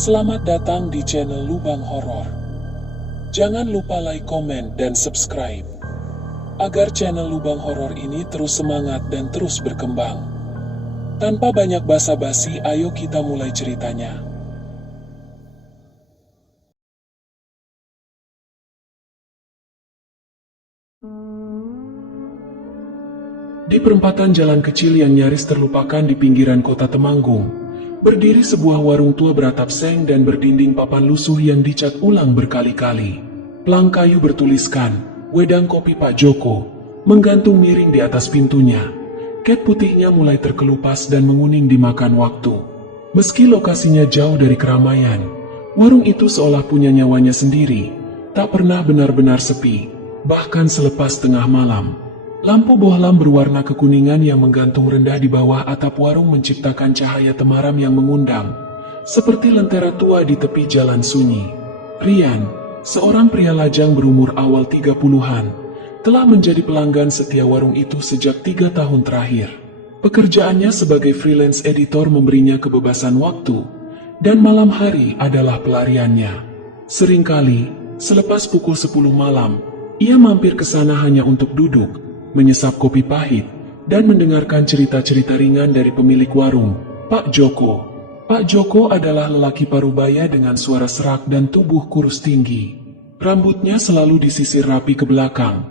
Selamat datang di channel Lubang Horor. Jangan lupa like, komen, dan subscribe agar channel Lubang Horor ini terus semangat dan terus berkembang. Tanpa banyak basa-basi, ayo kita mulai ceritanya. Di perempatan jalan kecil yang nyaris terlupakan di pinggiran kota Temanggung, berdiri sebuah warung tua beratap seng dan berdinding papan lusuh yang dicat ulang berkali-kali. Pelang kayu bertuliskan, "Wedang Kopi Pak Joko," menggantung miring di atas pintunya. Cat putihnya mulai terkelupas dan menguning dimakan waktu. Meski lokasinya jauh dari keramaian, warung itu seolah punya nyawanya sendiri, tak pernah benar-benar sepi, bahkan selepas tengah malam. Lampu bohlam berwarna kekuningan yang menggantung rendah di bawah atap warung menciptakan cahaya temaram yang mengundang, seperti lentera tua di tepi jalan sunyi. Rian, seorang pria lajang berumur awal 30-an, telah menjadi pelanggan setia warung itu sejak 3 tahun terakhir. Pekerjaannya sebagai freelance editor memberinya kebebasan waktu, dan malam hari adalah pelariannya. Seringkali, selepas pukul 10 malam, ia mampir ke sana hanya untuk duduk, menyesap kopi pahit, dan mendengarkan cerita-cerita ringan dari pemilik warung, Pak Joko. Pak Joko adalah lelaki parubaya dengan suara serak dan tubuh kurus tinggi. Rambutnya selalu disisir rapi ke belakang,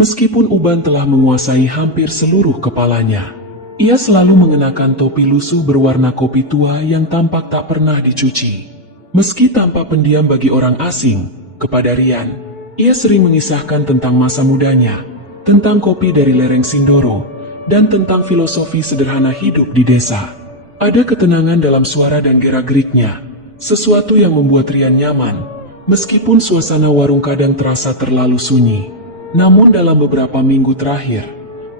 meskipun uban telah menguasai hampir seluruh kepalanya. Ia selalu mengenakan topi lusuh berwarna kopi tua yang tampak tak pernah dicuci. Meski tampak pendiam bagi orang asing, kepada Rian, ia sering mengisahkan tentang masa mudanya, tentang kopi dari lereng Sindoro, dan tentang filosofi sederhana hidup di desa. Ada ketenangan dalam suara dan gerak-geriknya, sesuatu yang membuat Rian nyaman, meskipun suasana warung kadang terasa terlalu sunyi. Namun dalam beberapa minggu terakhir,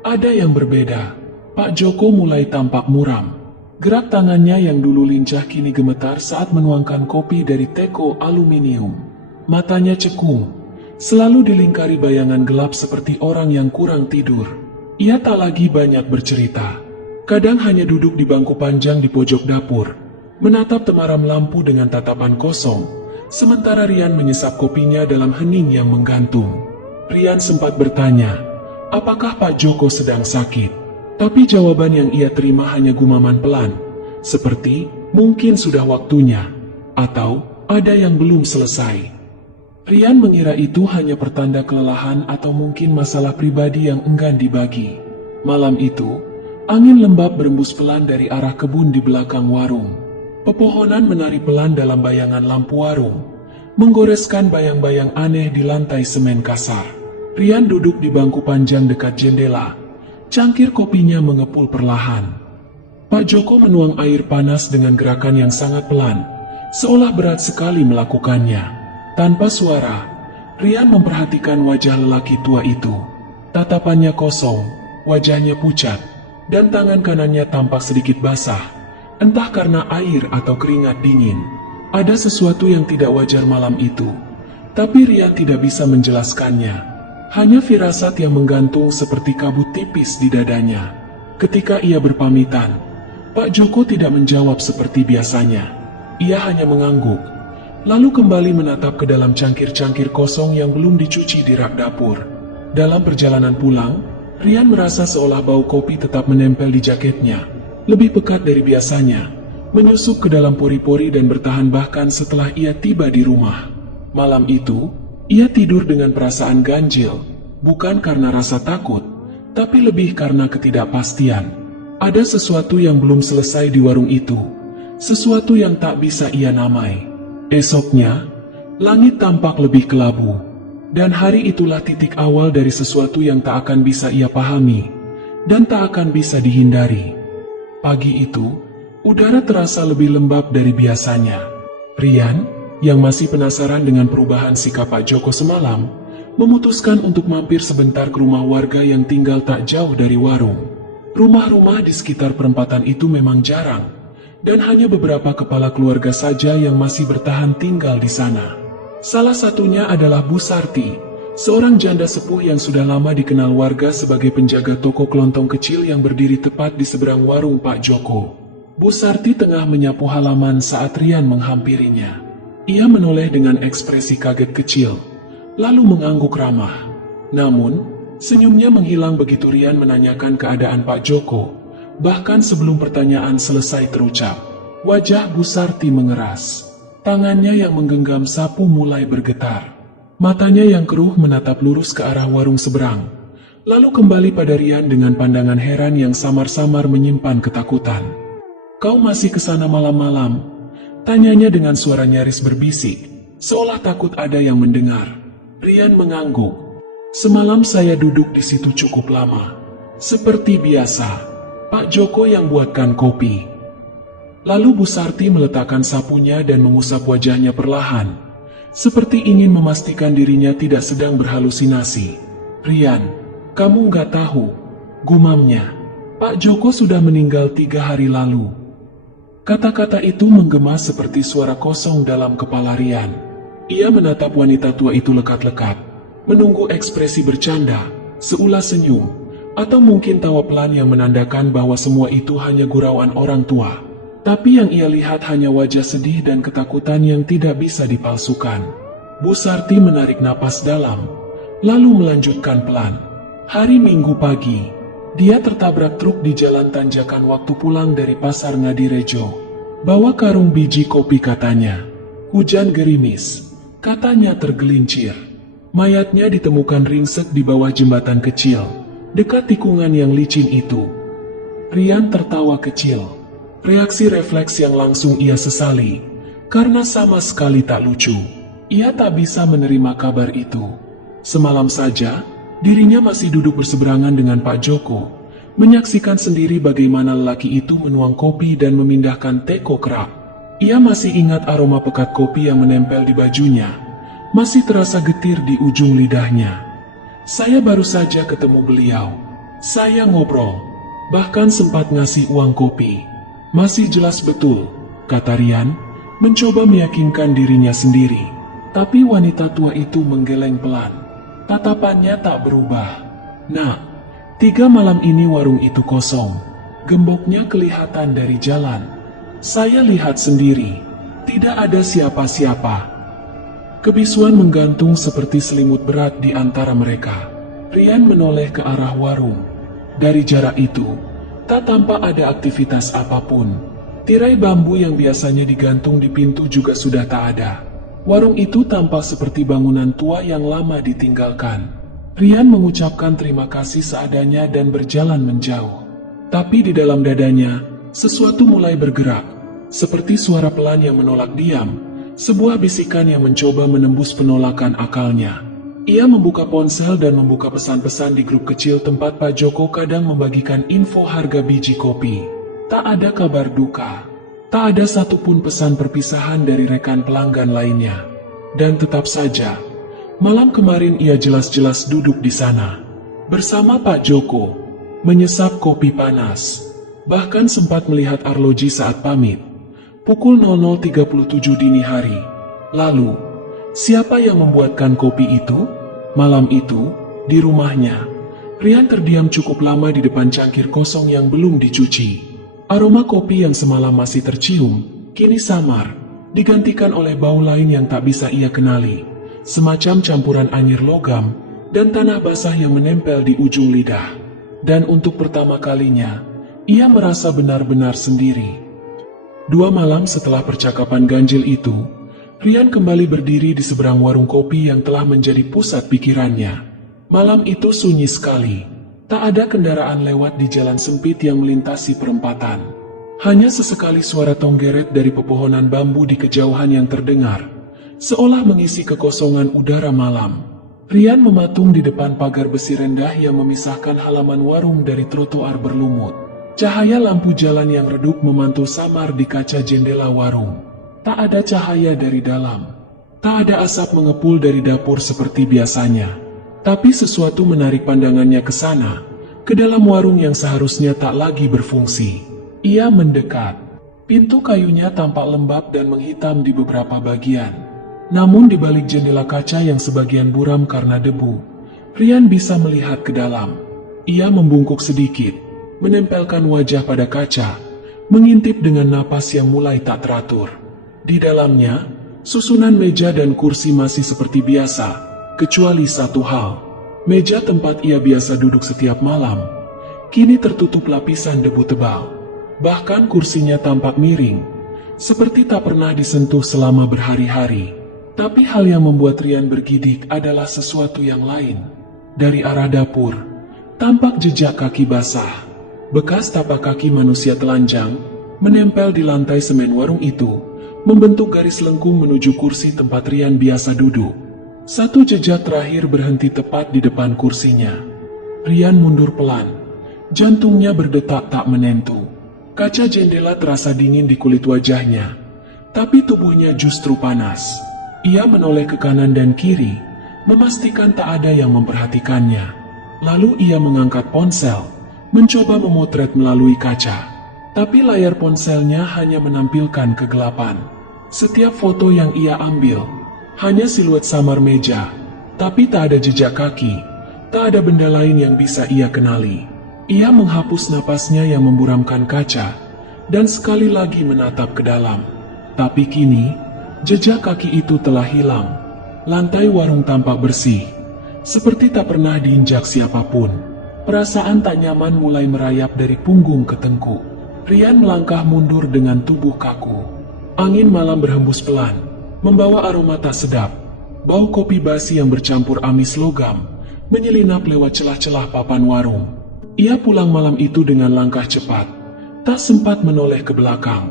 ada yang berbeda. Pak Joko mulai tampak muram. Gerak tangannya yang dulu lincah kini gemetar saat menuangkan kopi dari teko aluminium. Matanya cekung, selalu dilingkari bayangan gelap seperti orang yang kurang tidur. Ia tak lagi banyak bercerita. Kadang hanya duduk di bangku panjang di pojok dapur, menatap temaram lampu dengan tatapan kosong, sementara Rian menyesap kopinya dalam hening yang menggantung. Rian sempat bertanya, apakah Pak Joko sedang sakit? Tapi jawaban yang ia terima hanya gumaman pelan, seperti mungkin sudah waktunya, atau ada yang belum selesai. Rian mengira itu hanya pertanda kelelahan atau mungkin masalah pribadi yang enggan dibagi. Malam itu, angin lembab berembus pelan dari arah kebun di belakang warung. Pepohonan menari pelan dalam bayangan lampu warung, menggoreskan bayang-bayang aneh di lantai semen kasar. Rian duduk di bangku panjang dekat jendela, cangkir kopinya mengepul perlahan. Pak Joko menuang air panas dengan gerakan yang sangat pelan, seolah berat sekali melakukannya. Tanpa suara, Rian memperhatikan wajah lelaki tua itu. Tatapannya kosong, wajahnya pucat, dan tangan kanannya tampak sedikit basah, entah karena air atau keringat dingin. Ada sesuatu yang tidak wajar malam itu, tapi Rian tidak bisa menjelaskannya. Hanya firasat yang menggantung seperti kabut tipis di dadanya. Ketika ia berpamitan, Pak Joko tidak menjawab seperti biasanya. Ia hanya mengangguk, lalu kembali menatap ke dalam cangkir-cangkir kosong yang belum dicuci di rak dapur. Dalam perjalanan pulang, Rian merasa seolah bau kopi tetap menempel di jaketnya, lebih pekat dari biasanya, menyusup ke dalam pori-pori dan bertahan bahkan setelah ia tiba di rumah. Malam itu, ia tidur dengan perasaan ganjil, bukan karena rasa takut, tapi lebih karena ketidakpastian. Ada sesuatu yang belum selesai di warung itu, sesuatu yang tak bisa ia namai. Esoknya, langit tampak lebih kelabu, dan hari itulah titik awal dari sesuatu yang tak akan bisa ia pahami, dan tak akan bisa dihindari. Pagi itu, udara terasa lebih lembab dari biasanya. Rian, yang masih penasaran dengan perubahan sikap Pak Joko semalam, memutuskan untuk mampir sebentar ke rumah warga yang tinggal tak jauh dari warung. Rumah-rumah di sekitar perempatan itu memang jarang, dan hanya beberapa kepala keluarga saja yang masih bertahan tinggal di sana. Salah satunya adalah Bu Sarti, seorang janda sepuh yang sudah lama dikenal warga sebagai penjaga toko kelontong kecil yang berdiri tepat di seberang warung Pak Joko. Bu Sarti tengah menyapu halaman saat Rian menghampirinya. Ia menoleh dengan ekspresi kaget kecil, lalu mengangguk ramah. Namun, senyumnya menghilang begitu Rian menanyakan keadaan Pak Joko. Bahkan sebelum pertanyaan selesai terucap, wajah Bu Sarti mengeras. Tangannya yang menggenggam sapu mulai bergetar. Matanya yang keruh menatap lurus ke arah warung seberang. Lalu kembali pada Rian dengan pandangan heran yang samar-samar menyimpan ketakutan. "Kau masih ke sana malam-malam?" tanyanya dengan suara nyaris berbisik, seolah takut ada yang mendengar. Rian mengangguk. "Semalam saya duduk di situ cukup lama. Seperti biasa, Pak Joko yang buatkan kopi." Lalu Bu Sarti meletakkan sapunya dan mengusap wajahnya perlahan, seperti ingin memastikan dirinya tidak sedang berhalusinasi. "Rian, kamu nggak tahu," gumamnya. "Pak Joko sudah meninggal 3 hari lalu." Kata-kata itu menggema seperti suara kosong dalam kepala Rian. Ia menatap wanita tua itu lekat-lekat, menunggu ekspresi bercanda, seulas senyum, atau mungkin tawa pelan yang menandakan bahwa semua itu hanya gurauan orang tua. Tapi yang ia lihat hanya wajah sedih dan ketakutan yang tidak bisa dipalsukan. Bu Sarti menarik napas dalam, lalu melanjutkan pelan. Hari Minggu pagi, dia tertabrak truk di jalan tanjakan waktu pulang dari pasar Ngadirejo. Bawa karung biji kopi katanya. Hujan gerimis, katanya tergelincir. Mayatnya ditemukan ringsek di bawah jembatan kecil, dekat tikungan yang licin itu. Rian tertawa kecil. Reaksi refleks yang langsung ia sesali, karena sama sekali tak lucu. Ia tak bisa menerima kabar itu. Semalam saja, dirinya masih duduk berseberangan dengan Pak Joko, menyaksikan sendiri bagaimana lelaki itu menuang kopi dan memindahkan teko kerak. Ia masih ingat aroma pekat kopi yang menempel di bajunya, masih terasa getir di ujung lidahnya. "Saya baru saja ketemu beliau. Saya ngobrol, bahkan sempat ngasih uang kopi." "Masih jelas betul," kata Rian, mencoba meyakinkan dirinya sendiri. Tapi wanita tua itu menggeleng pelan. Tatapannya tak berubah. "Nak, 3 malam ini warung itu kosong. Gemboknya kelihatan dari jalan. Saya lihat sendiri. Tidak ada siapa-siapa." Kebisuan menggantung seperti selimut berat di antara mereka. Rian menoleh ke arah warung. Dari jarak itu, tak tampak ada aktivitas apapun. Tirai bambu yang biasanya digantung di pintu juga sudah tak ada. Warung itu tampak seperti bangunan tua yang lama ditinggalkan. Rian mengucapkan terima kasih seadanya dan berjalan menjauh. Tapi di dalam dadanya, sesuatu mulai bergerak. Seperti suara pelan yang menolak diam, sebuah bisikan yang mencoba menembus penolakan akalnya. Ia membuka ponsel dan membuka pesan-pesan di grup kecil tempat Pak Joko kadang membagikan info harga biji kopi. Tak ada kabar duka. Tak ada satupun pesan perpisahan dari rekan pelanggan lainnya. Dan tetap saja, malam kemarin ia jelas-jelas duduk di sana, bersama Pak Joko, menyesap kopi panas. Bahkan sempat melihat arloji saat pamit. Pukul 00.37 dini hari. Lalu, siapa yang membuatkan kopi itu? Malam itu, di rumahnya, Rian terdiam cukup lama di depan cangkir kosong yang belum dicuci. Aroma kopi yang semalam masih tercium, kini samar, digantikan oleh bau lain yang tak bisa ia kenali, semacam campuran anyir logam dan tanah basah yang menempel di ujung lidah. Dan untuk pertama kalinya, ia merasa benar-benar sendiri. 2 malam setelah percakapan ganjil itu, Rian kembali berdiri di seberang warung kopi yang telah menjadi pusat pikirannya. Malam itu sunyi sekali. Tak ada kendaraan lewat di jalan sempit yang melintasi perempatan. Hanya sesekali suara tonggeret dari pepohonan bambu di kejauhan yang terdengar, seolah mengisi kekosongan udara malam. Rian mematung di depan pagar besi rendah yang memisahkan halaman warung dari trotoar berlumut. Cahaya lampu jalan yang redup memantul samar di kaca jendela warung. Tak ada cahaya dari dalam. Tak ada asap mengepul dari dapur seperti biasanya. Tapi sesuatu menarik pandangannya ke sana, ke dalam warung yang seharusnya tak lagi berfungsi. Ia mendekat. Pintu kayunya tampak lembab dan menghitam di beberapa bagian. Namun di balik jendela kaca yang sebagian buram karena debu, Rian bisa melihat ke dalam. Ia membungkuk sedikit, menempelkan wajah pada kaca, mengintip dengan napas yang mulai tak teratur. Di dalamnya, susunan meja dan kursi masih seperti biasa, kecuali satu hal. Meja tempat ia biasa duduk setiap malam, kini tertutup lapisan debu tebal. Bahkan kursinya tampak miring, seperti tak pernah disentuh selama berhari-hari. Tapi hal yang membuat Rian bergidik adalah sesuatu yang lain. Dari arah dapur, tampak jejak kaki basah. Bekas tapak kaki manusia telanjang menempel di lantai semen warung itu, membentuk garis lengkung menuju kursi tempat Rian biasa duduk. Satu jejak terakhir berhenti tepat di depan kursinya. Rian mundur pelan, jantungnya berdetak tak menentu. Kaca jendela terasa dingin di kulit wajahnya, tapi tubuhnya justru panas. Ia menoleh ke kanan dan kiri, memastikan tak ada yang memperhatikannya. Lalu ia mengangkat ponsel, mencoba memotret melalui kaca. Tapi layar ponselnya hanya menampilkan kegelapan. Setiap foto yang ia ambil hanya siluet samar meja, tapi tak ada jejak kaki, tak ada benda lain yang bisa ia kenali. Ia menghapus napasnya yang memburamkan kaca, dan sekali lagi menatap ke dalam. Tapi kini, jejak kaki itu telah hilang. Lantai warung tampak bersih, seperti tak pernah diinjak siapapun. Perasaan tak nyaman mulai merayap dari punggung ke tengkuk. Rian melangkah mundur dengan tubuh kaku. Angin malam berhembus pelan, membawa aroma tak sedap. Bau kopi basi yang bercampur amis logam menyelinap lewat celah-celah papan warung. Ia pulang malam itu dengan langkah cepat, tak sempat menoleh ke belakang.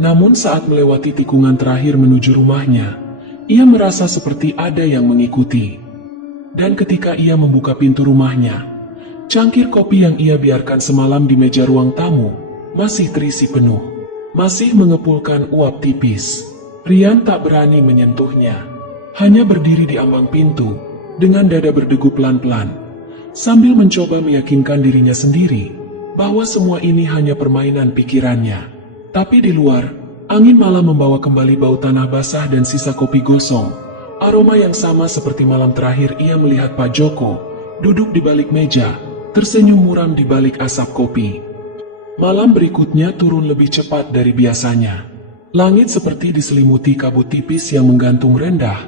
Namun saat melewati tikungan terakhir menuju rumahnya, ia merasa seperti ada yang mengikuti. Dan ketika ia membuka pintu rumahnya, cangkir kopi yang ia biarkan semalam di meja ruang tamu masih terisi penuh, masih mengepulkan uap tipis. Rian tak berani menyentuhnya, hanya berdiri di ambang pintu, dengan dada berdegup pelan-pelan, sambil mencoba meyakinkan dirinya sendiri, bahwa semua ini hanya permainan pikirannya. Tapi di luar, angin malam membawa kembali bau tanah basah dan sisa kopi gosong, aroma yang sama seperti malam terakhir ia melihat Pak Joko, duduk di balik meja, tersenyum muram di balik asap kopi. Malam berikutnya turun lebih cepat dari biasanya. Langit seperti diselimuti kabut tipis yang menggantung rendah,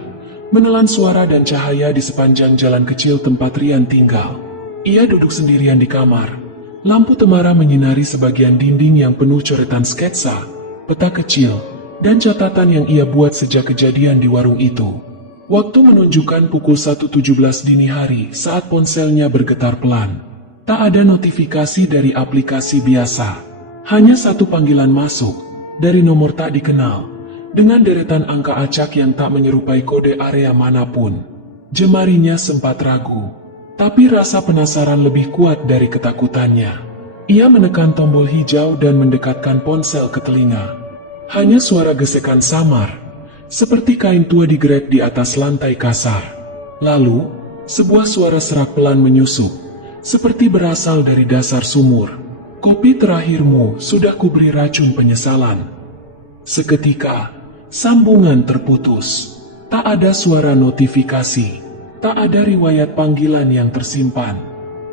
menelan suara dan cahaya di sepanjang jalan kecil tempat Rian tinggal. Ia duduk sendirian di kamar. Lampu temara menyinari sebagian dinding yang penuh coretan sketsa, peta kecil, dan catatan yang ia buat sejak kejadian di warung itu. Waktu menunjukkan pukul 1.17 dini hari saat ponselnya bergetar pelan. Tak ada notifikasi dari aplikasi biasa, hanya satu panggilan masuk dari nomor tak dikenal, dengan deretan angka acak yang tak menyerupai kode area manapun. Jemarinya sempat ragu, tapi rasa penasaran lebih kuat dari ketakutannya. Ia menekan tombol hijau dan mendekatkan ponsel ke telinga. Hanya suara gesekan samar, seperti kain tua digeret di atas lantai kasar. Lalu, sebuah suara serak pelan menyusup, seperti berasal dari dasar sumur. Kopi terakhirmu sudah kuberi racun penyesalan. Seketika, sambungan terputus. Tak ada suara notifikasi. Tak ada riwayat panggilan yang tersimpan.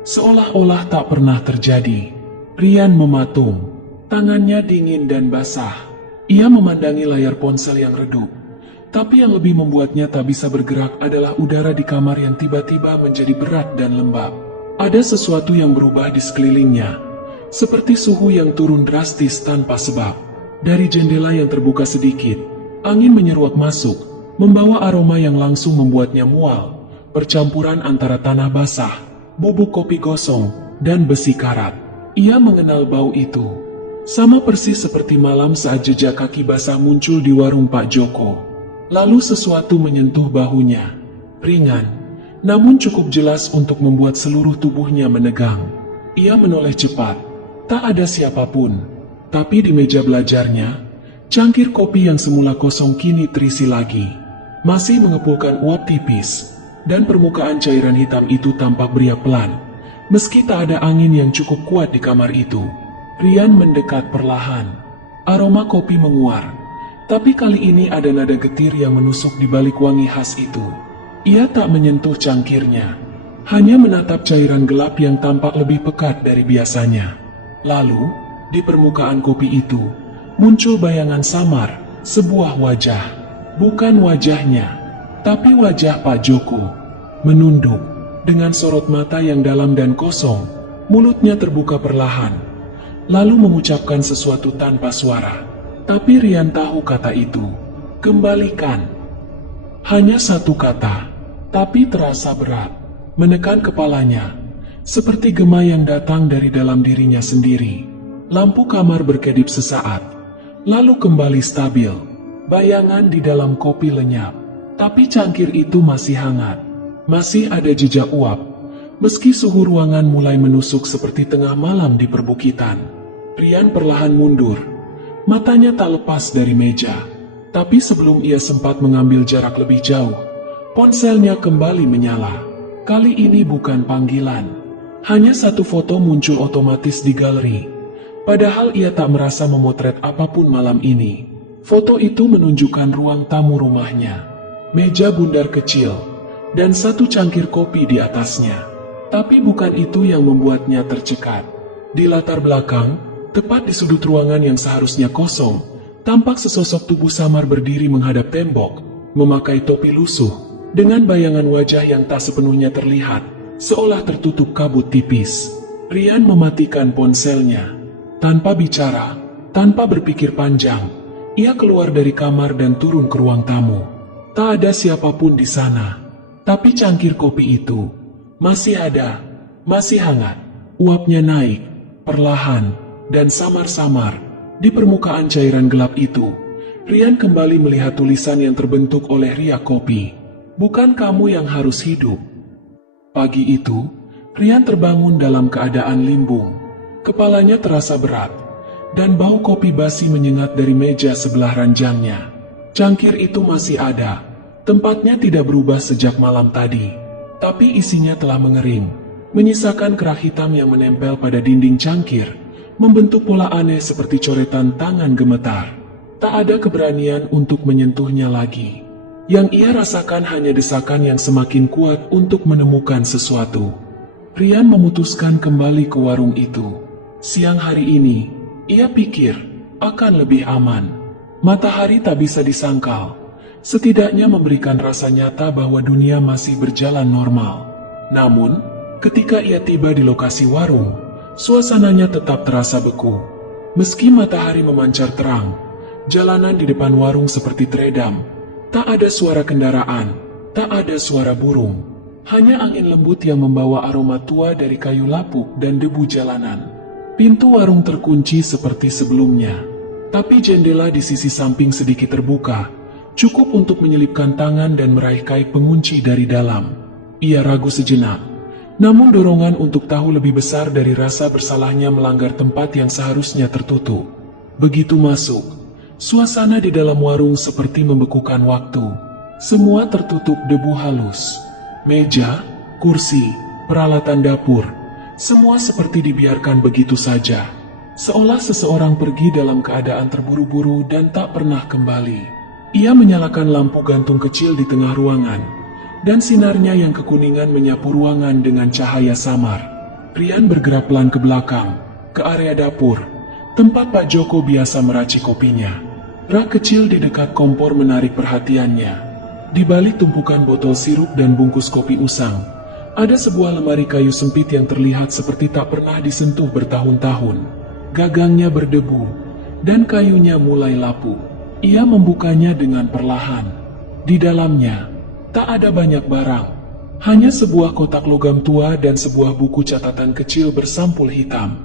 Seolah-olah tak pernah terjadi. Rian mematung. Tangannya dingin dan basah. Ia memandangi layar ponsel yang redup. Tapi yang lebih membuatnya tak bisa bergerak adalah udara di kamar yang tiba-tiba menjadi berat dan lembab. Ada sesuatu yang berubah di sekelilingnya, seperti suhu yang turun drastis tanpa sebab. Dari jendela yang terbuka sedikit, angin menyeruak masuk, membawa aroma yang langsung membuatnya mual, percampuran antara tanah basah, bubuk kopi gosong, dan besi karat. Ia mengenal bau itu, sama persis seperti malam saat jejak kaki basah muncul di warung Pak Joko. Lalu sesuatu menyentuh bahunya, ringan, namun cukup jelas untuk membuat seluruh tubuhnya menegang. Ia menoleh cepat. Tak ada siapapun, tapi di meja belajarnya, cangkir kopi yang semula kosong kini terisi lagi, masih mengepulkan uap tipis, dan permukaan cairan hitam itu tampak beriak pelan. Meski tak ada angin yang cukup kuat di kamar itu, Rian mendekat perlahan. Aroma kopi menguar, tapi kali ini ada nada getir yang menusuk di balik wangi khas itu. Ia tak menyentuh cangkirnya, hanya menatap cairan gelap yang tampak lebih pekat dari biasanya. Lalu, Di permukaan kopi itu, muncul bayangan samar, sebuah wajah. Bukan wajahnya, tapi wajah Pak Joko. Menunduk, dengan sorot mata yang dalam dan kosong, mulutnya terbuka perlahan, lalu mengucapkan sesuatu tanpa suara. Tapi Rian tahu kata itu, kembalikan. Hanya satu kata, tapi terasa berat, menekan kepalanya, seperti gema yang datang dari dalam dirinya sendiri. Lampu kamar berkedip sesaat, lalu kembali stabil. Bayangan di dalam kopi lenyap, tapi cangkir itu masih hangat. Masih ada jejak uap, meski suhu ruangan mulai menusuk seperti tengah malam di perbukitan. Rian perlahan mundur, matanya tak lepas dari meja. Tapi sebelum ia sempat mengambil jarak lebih jauh, ponselnya kembali menyala. Kali ini bukan panggilan, hanya satu foto muncul otomatis di galeri. Padahal ia tak merasa memotret apapun malam ini. Foto itu menunjukkan ruang tamu rumahnya, meja bundar kecil, dan satu cangkir kopi di atasnya. Tapi bukan itu yang membuatnya tercekat. Di latar belakang, tepat di sudut ruangan yang seharusnya kosong, tampak sesosok tubuh samar berdiri menghadap tembok, memakai topi lusuh, dengan bayangan wajah yang tak sepenuhnya terlihat, seolah tertutup kabut tipis. Rian mematikan ponselnya. Tanpa bicara, tanpa berpikir panjang, ia keluar dari kamar dan turun ke ruang tamu. Tak ada siapapun di sana, tapi cangkir kopi itu masih ada, masih hangat. Uapnya naik, perlahan, dan samar-samar. Di permukaan cairan gelap itu, Rian kembali melihat tulisan yang terbentuk oleh riak kopi. Bukan kamu yang harus hidup. Pagi itu, Rian terbangun dalam keadaan limbung. Kepalanya terasa berat, dan bau kopi basi menyengat dari meja sebelah ranjangnya. Cangkir itu masih ada, tempatnya tidak berubah sejak malam tadi, tapi isinya telah mengering, menyisakan kerak hitam yang menempel pada dinding cangkir, membentuk pola aneh seperti coretan tangan gemetar. Tak ada keberanian untuk menyentuhnya lagi. Yang ia rasakan hanya desakan yang semakin kuat untuk menemukan sesuatu. Rian memutuskan kembali ke warung itu. Siang hari ini, ia pikir akan lebih aman. Matahari tak bisa disangkal, setidaknya memberikan rasa nyata bahwa dunia masih berjalan normal. Namun, ketika ia tiba di lokasi warung, suasananya tetap terasa beku. Meski matahari memancar terang, jalanan di depan warung seperti teredam. Tak ada suara kendaraan, tak ada suara burung. Hanya angin lembut yang membawa aroma tua dari kayu lapuk dan debu jalanan. Pintu warung terkunci seperti sebelumnya, tapi jendela di sisi samping sedikit terbuka, cukup untuk menyelipkan tangan dan meraih kait pengunci dari dalam. Ia ragu sejenak, namun dorongan untuk tahu lebih besar dari rasa bersalahnya melanggar tempat yang seharusnya tertutup. Begitu masuk, suasana di dalam warung seperti membekukan waktu. Semua tertutup debu halus. Meja, kursi, peralatan dapur, semua seperti dibiarkan begitu saja, seolah seseorang pergi dalam keadaan terburu-buru dan tak pernah kembali. Ia menyalakan lampu gantung kecil di tengah ruangan, dan sinarnya yang kekuningan menyapu ruangan dengan cahaya samar. Rian bergerak pelan ke belakang, ke area dapur, tempat Pak Joko biasa meracik kopinya. Rak kecil di dekat kompor menarik perhatiannya. Di balik tumpukan botol sirup dan bungkus kopi usang, ada sebuah lemari kayu sempit yang terlihat seperti tak pernah disentuh bertahun-tahun. Gagangnya berdebu, dan kayunya mulai lapuk. Ia membukanya dengan perlahan. Di dalamnya, tak ada banyak barang. Hanya sebuah kotak logam tua dan sebuah buku catatan kecil bersampul hitam.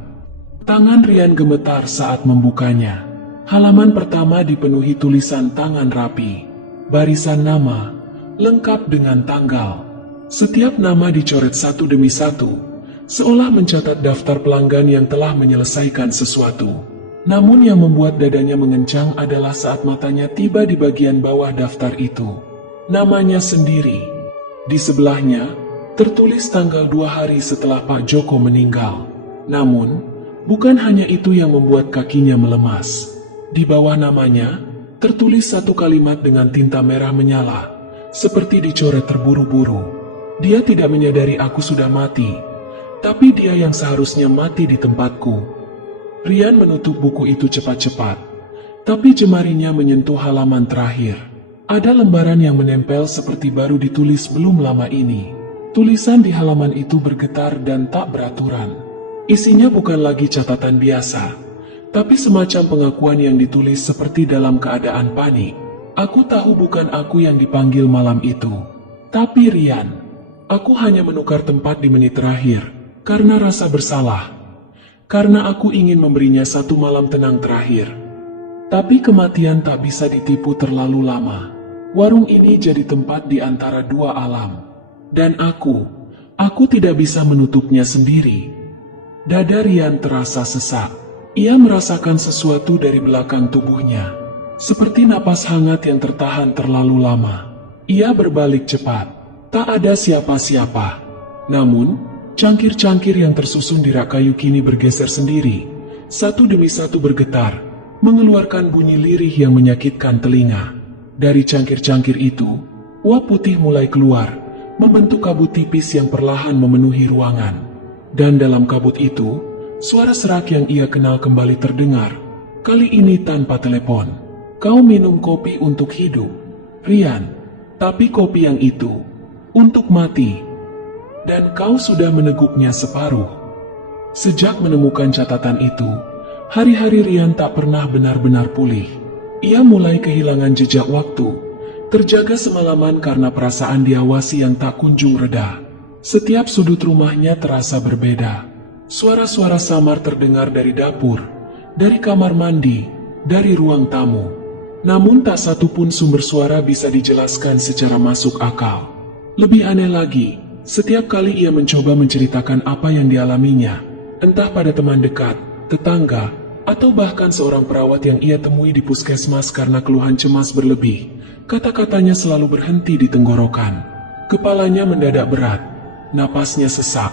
Tangan Rian gemetar saat membukanya. Halaman pertama dipenuhi tulisan tangan rapi. Barisan nama, lengkap dengan tanggal. Setiap nama dicoret satu demi satu, seolah mencatat daftar pelanggan yang telah menyelesaikan sesuatu. Namun yang membuat dadanya mengencang adalah saat matanya tiba di bagian bawah daftar itu. Namanya sendiri. Di sebelahnya, tertulis tanggal 2 hari setelah Pak Joko meninggal. Namun, bukan hanya itu yang membuat kakinya melemas. Di bawah namanya, tertulis satu kalimat dengan tinta merah menyala, seperti dicoret terburu-buru. Dia tidak menyadari aku sudah mati, tapi dia yang seharusnya mati di tempatku. Rian menutup buku itu cepat-cepat, tapi jemarinya menyentuh halaman terakhir. Ada lembaran yang menempel seperti baru ditulis belum lama ini. Tulisan di halaman itu bergetar dan tak beraturan. Isinya bukan lagi catatan biasa, tapi semacam pengakuan yang ditulis seperti dalam keadaan panik. Aku tahu bukan aku yang dipanggil malam itu, tapi Rian. Aku hanya menukar tempat di menit terakhir, karena rasa bersalah. Karena aku ingin memberinya satu malam tenang terakhir. Tapi kematian tak bisa ditipu terlalu lama. Warung ini jadi tempat di antara dua alam. Dan aku tidak bisa menutupnya sendiri. Dada Rian terasa sesak. Ia merasakan sesuatu dari belakang tubuhnya. Seperti napas hangat yang tertahan terlalu lama. Ia berbalik cepat. Tak ada siapa-siapa. Namun, cangkir-cangkir yang tersusun di rak kayu kini bergeser sendiri. Satu demi satu bergetar, mengeluarkan bunyi lirih yang menyakitkan telinga. Dari cangkir-cangkir itu, uap putih mulai keluar, membentuk kabut tipis yang perlahan memenuhi ruangan. Dan dalam kabut itu, suara serak yang ia kenal kembali terdengar. Kali ini tanpa telepon. Kau minum kopi untuk hidup, Rian. Tapi kopi yang itu untuk mati, dan kau sudah meneguknya separuh. Sejak menemukan catatan itu, hari-hari Rian tak pernah benar-benar pulih. Ia mulai kehilangan jejak waktu, terjaga semalaman karena perasaan diawasi yang tak kunjung reda. Setiap sudut rumahnya terasa berbeda. Suara-suara samar terdengar dari dapur, dari kamar mandi, dari ruang tamu. Namun tak satu pun sumber suara bisa dijelaskan secara masuk akal. Lebih aneh lagi, setiap kali ia mencoba menceritakan apa yang dialaminya, entah pada teman dekat, tetangga, atau bahkan seorang perawat yang ia temui di puskesmas karena keluhan cemas berlebih, kata-katanya selalu berhenti di tenggorokan. Kepalanya mendadak berat, napasnya sesak,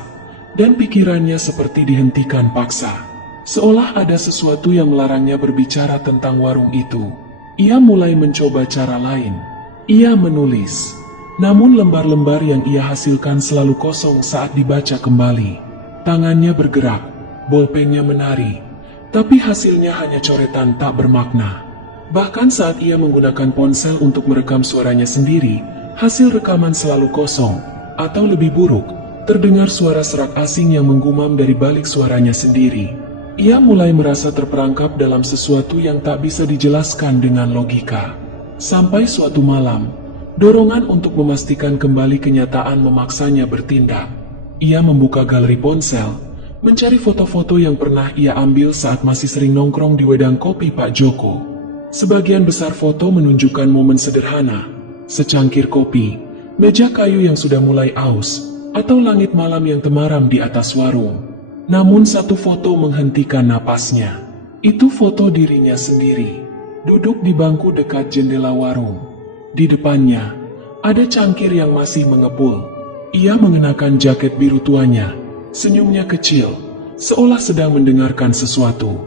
dan pikirannya seperti dihentikan paksa. Seolah ada sesuatu yang melarangnya berbicara tentang warung itu. Ia mulai mencoba cara lain. Ia menulis. Namun lembar-lembar yang ia hasilkan selalu kosong saat dibaca kembali. Tangannya bergerak, bolpennya menari, tapi hasilnya hanya coretan tak bermakna. Bahkan saat ia menggunakan ponsel untuk merekam suaranya sendiri, hasil rekaman selalu kosong, atau lebih buruk, terdengar suara serak asing yang menggumam dari balik suaranya sendiri. Ia mulai merasa terperangkap dalam sesuatu yang tak bisa dijelaskan dengan logika. Sampai suatu malam, dorongan untuk memastikan kembali kenyataan memaksanya bertindak. Ia membuka galeri ponsel, mencari foto-foto yang pernah ia ambil saat masih sering nongkrong di wedang kopi Pak Joko. Sebagian besar foto menunjukkan momen sederhana, secangkir kopi, meja kayu yang sudah mulai aus, atau langit malam yang temaram di atas warung. Namun satu foto menghentikan napasnya. Itu foto dirinya sendiri, duduk di bangku dekat jendela warung. Di depannya, ada cangkir yang masih mengepul. Ia mengenakan jaket biru tuanya, senyumnya kecil, seolah sedang mendengarkan sesuatu.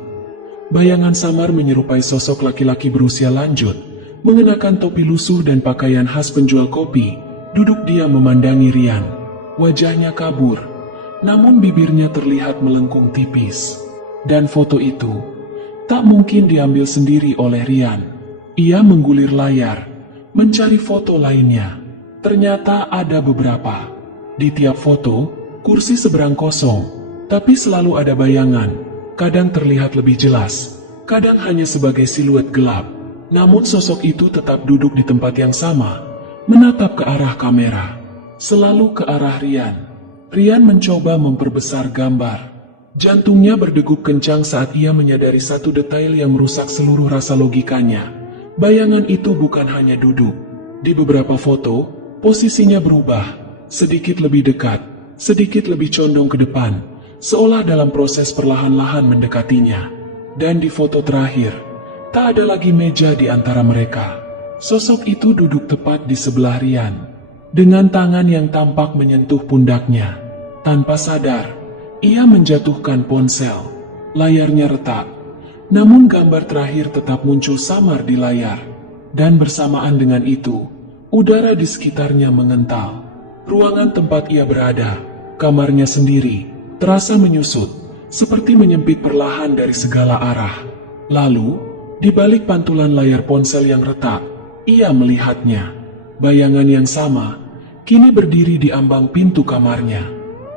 Bayangan samar menyerupai sosok laki-laki berusia lanjut, mengenakan topi lusuh dan pakaian khas penjual kopi, duduk diam memandangi Rian. Wajahnya kabur, namun bibirnya terlihat melengkung tipis. Dan foto itu tak mungkin diambil sendiri oleh Rian. Ia menggulir layar, mencari foto lainnya. Ternyata ada beberapa. Di tiap foto, kursi seberang kosong, tapi selalu ada bayangan. Kadang terlihat lebih jelas, kadang hanya sebagai siluet gelap. Namun sosok itu tetap duduk di tempat yang sama, menatap ke arah kamera. Selalu ke arah Rian. Rian mencoba memperbesar gambar. Jantungnya berdegup kencang saat ia menyadari satu detail yang merusak seluruh rasa logikanya. Bayangan itu bukan hanya duduk. Di beberapa foto, posisinya berubah, sedikit lebih dekat, sedikit lebih condong ke depan, seolah dalam proses perlahan-lahan mendekatinya. Dan di foto terakhir, tak ada lagi meja di antara mereka. Sosok itu duduk tepat di sebelah Rian, dengan tangan yang tampak menyentuh pundaknya. Tanpa sadar, ia menjatuhkan ponsel. Layarnya retak. Namun gambar terakhir tetap muncul samar di layar. Dan bersamaan dengan itu, udara di sekitarnya mengental. Ruangan tempat ia berada, kamarnya sendiri, terasa menyusut, seperti menyempit perlahan dari segala arah. Lalu, di balik pantulan layar ponsel yang retak, ia melihatnya. Bayangan yang sama, kini berdiri di ambang pintu kamarnya.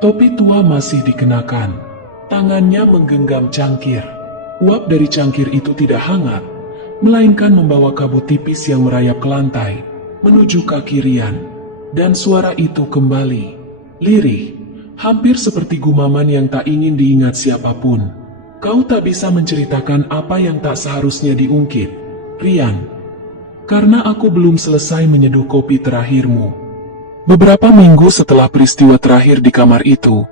Topi tua masih dikenakan. Tangannya menggenggam cangkir. Uap dari cangkir itu tidak hangat, melainkan membawa kabut tipis yang merayap ke lantai, menuju kaki Rian. Dan suara itu kembali, lirih, hampir seperti gumaman yang tak ingin diingat siapapun. Kau tak bisa menceritakan apa yang tak seharusnya diungkit, Rian. Karena aku belum selesai menyeduh kopi terakhirmu. Beberapa minggu setelah peristiwa terakhir di kamar itu,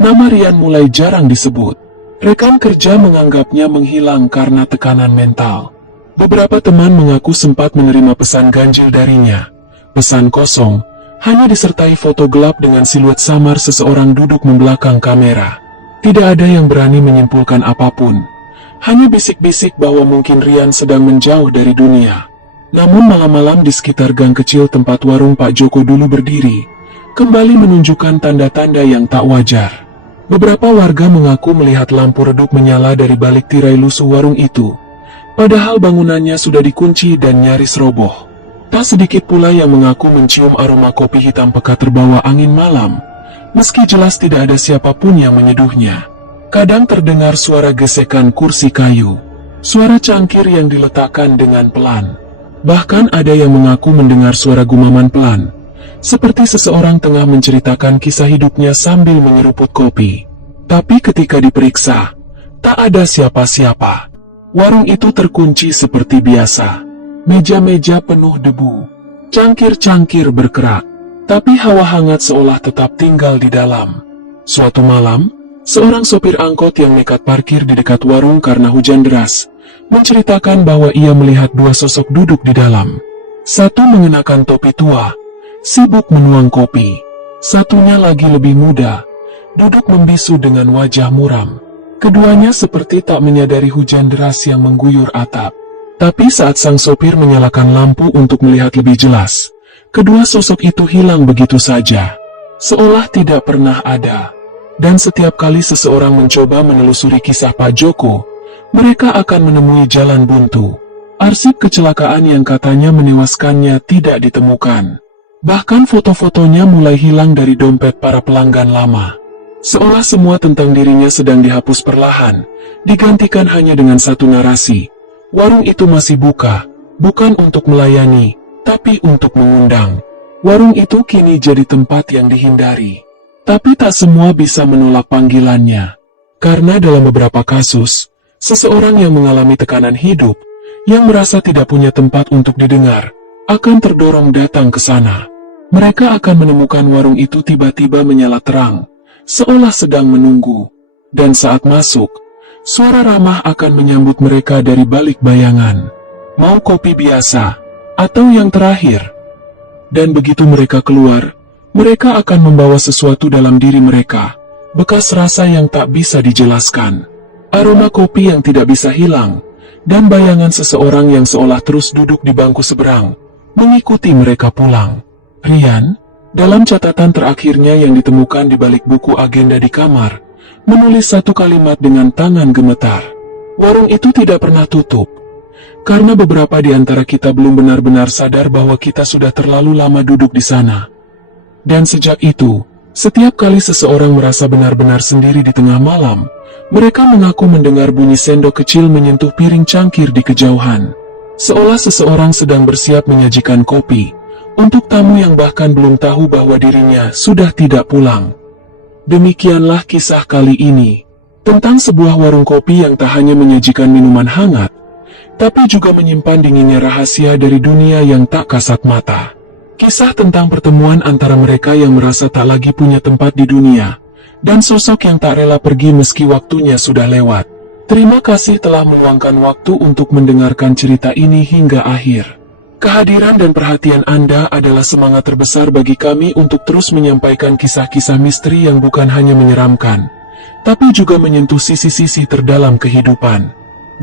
nama Rian mulai jarang disebut. Rekan kerja menganggapnya menghilang karena tekanan mental. Beberapa teman mengaku sempat menerima pesan ganjil darinya. Pesan kosong, hanya disertai foto gelap dengan siluet samar seseorang duduk membelakang kamera. Tidak ada yang berani menyimpulkan apapun. Hanya bisik-bisik bahwa mungkin Rian sedang menjauh dari dunia. Namun malam-malam di sekitar gang kecil tempat warung Pak Joko dulu berdiri, kembali menunjukkan tanda-tanda yang tak wajar. Beberapa warga mengaku melihat lampu redup menyala dari balik tirai lusuh warung itu. Padahal bangunannya sudah dikunci dan nyaris roboh. Tak sedikit pula yang mengaku mencium aroma kopi hitam pekat terbawa angin malam, meski jelas tidak ada siapapun yang menyeduhnya. Kadang terdengar suara gesekan kursi kayu, suara cangkir yang diletakkan dengan pelan. Bahkan ada yang mengaku mendengar suara gumaman pelan, seperti seseorang tengah menceritakan kisah hidupnya sambil menyeruput kopi. Tapi ketika diperiksa, tak ada siapa-siapa. Warung itu terkunci seperti biasa. Meja-meja penuh debu, cangkir-cangkir berkerak, tapi hawa hangat seolah tetap tinggal di dalam. Suatu malam, seorang sopir angkot yang nekat parkir di dekat warung karena hujan deras, menceritakan bahwa ia melihat dua sosok duduk di dalam. Satu mengenakan topi tua, sibuk menuang kopi. Satunya lagi lebih muda, duduk membisu dengan wajah muram. Keduanya seperti tak menyadari hujan deras yang mengguyur atap. Tapi saat sang sopir menyalakan lampu untuk melihat lebih jelas, kedua sosok itu hilang begitu saja, seolah tidak pernah ada. Dan setiap kali seseorang mencoba menelusuri kisah Pak Joko, mereka akan menemui jalan buntu. Arsip kecelakaan yang katanya menewaskannya tidak ditemukan. Bahkan foto-fotonya mulai hilang dari dompet para pelanggan lama. Seolah semua tentang dirinya sedang dihapus perlahan, digantikan hanya dengan satu narasi. Warung itu masih buka, bukan untuk melayani, tapi untuk mengundang. Warung itu kini jadi tempat yang dihindari. Tapi tak semua bisa menolak panggilannya. Karena dalam beberapa kasus, seseorang yang mengalami tekanan hidup, yang merasa tidak punya tempat untuk didengar, akan terdorong datang ke sana. Mereka akan menemukan warung itu tiba-tiba menyala terang, seolah sedang menunggu. Dan saat masuk, suara ramah akan menyambut mereka dari balik bayangan. Mau kopi biasa, atau yang terakhir? Dan begitu mereka keluar, mereka akan membawa sesuatu dalam diri mereka, bekas rasa yang tak bisa dijelaskan, aroma kopi yang tidak bisa hilang, dan bayangan seseorang yang seolah terus duduk di bangku seberang, mengikuti mereka pulang. Rian, dalam catatan terakhirnya yang ditemukan di balik buku agenda di kamar, menulis satu kalimat dengan tangan gemetar. Warung itu tidak pernah tutup. Karena beberapa di antara kita belum benar-benar sadar bahwa kita sudah terlalu lama duduk di sana. Dan sejak itu, setiap kali seseorang merasa benar-benar sendiri di tengah malam, mereka mengaku mendengar bunyi sendok kecil menyentuh piring cangkir di kejauhan. Seolah seseorang sedang bersiap menyajikan kopi, untuk tamu yang bahkan belum tahu bahwa dirinya sudah tidak pulang. Demikianlah kisah kali ini, tentang sebuah warung kopi yang tak hanya menyajikan minuman hangat, tapi juga menyimpan dinginnya rahasia dari dunia yang tak kasat mata. Kisah tentang pertemuan antara mereka yang merasa tak lagi punya tempat di dunia, dan sosok yang tak rela pergi meski waktunya sudah lewat. Terima kasih telah meluangkan waktu untuk mendengarkan cerita ini hingga akhir. Kehadiran dan perhatian Anda adalah semangat terbesar bagi kami untuk terus menyampaikan kisah-kisah misteri yang bukan hanya menyeramkan, tapi juga menyentuh sisi-sisi terdalam kehidupan.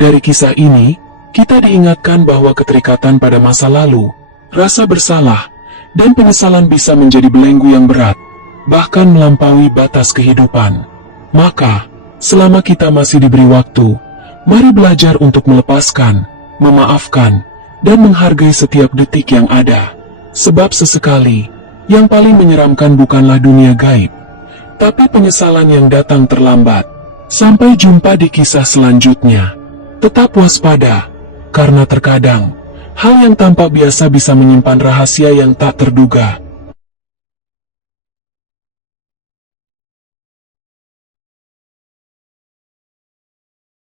Dari kisah ini, kita diingatkan bahwa keterikatan pada masa lalu, rasa bersalah, dan penyesalan bisa menjadi belenggu yang berat, bahkan melampaui batas kehidupan. Maka, Selama kita masih diberi waktu, mari belajar untuk melepaskan, memaafkan, dan menghargai setiap detik yang ada. Sebab sesekali, yang paling menyeramkan bukanlah dunia gaib, tapi penyesalan yang datang terlambat. Sampai jumpa di kisah selanjutnya. Tetap waspada, karena terkadang hal yang tampak biasa bisa menyimpan rahasia yang tak terduga.